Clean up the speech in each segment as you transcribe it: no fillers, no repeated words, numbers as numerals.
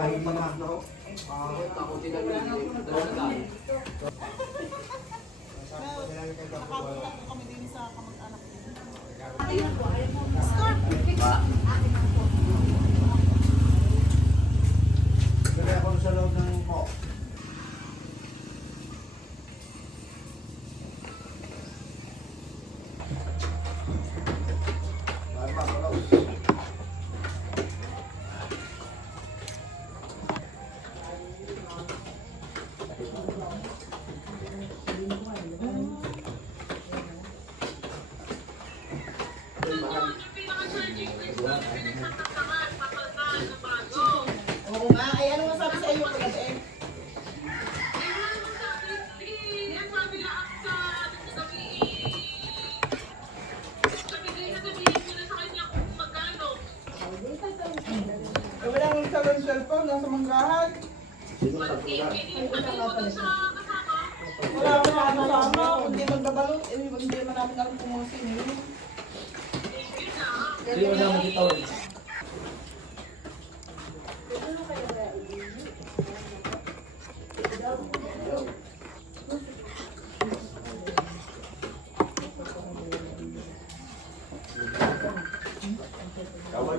Kahit mga ako. Ako sila ni dalawa na tayo. Nakapunta po kami din sa kamag-anak ko. Bili ako sa loob ng po. Oo nga, ay ano masabi sa iyo kaya eh? Eh, wala nang cellphone, nasa manggahan. Wala pa na kasama, hindi magbabalot, eh, hindi man namin alam kumusin eh. Hindi mo na makita ulit.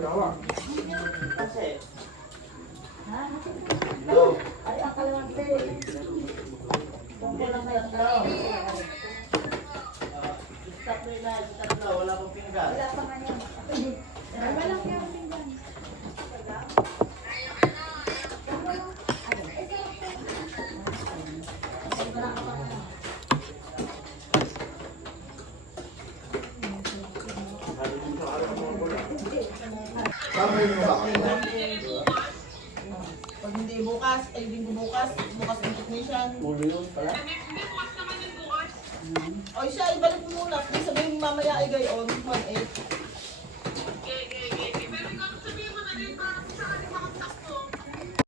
Kawa. Kasi, No. ay akalawante. Tungkol lang kayo. Stop na. Wala pang pinggan. Wala pa nga yan. Ay, wala kaya ang pinggan. Sabay mo ba? Pag hindi bukas, ay linggo bukas ang technician. Ulo yun pala. O siya, ibalik mo muna. Kung sabihin mo mamaya ay gayon, 1-8.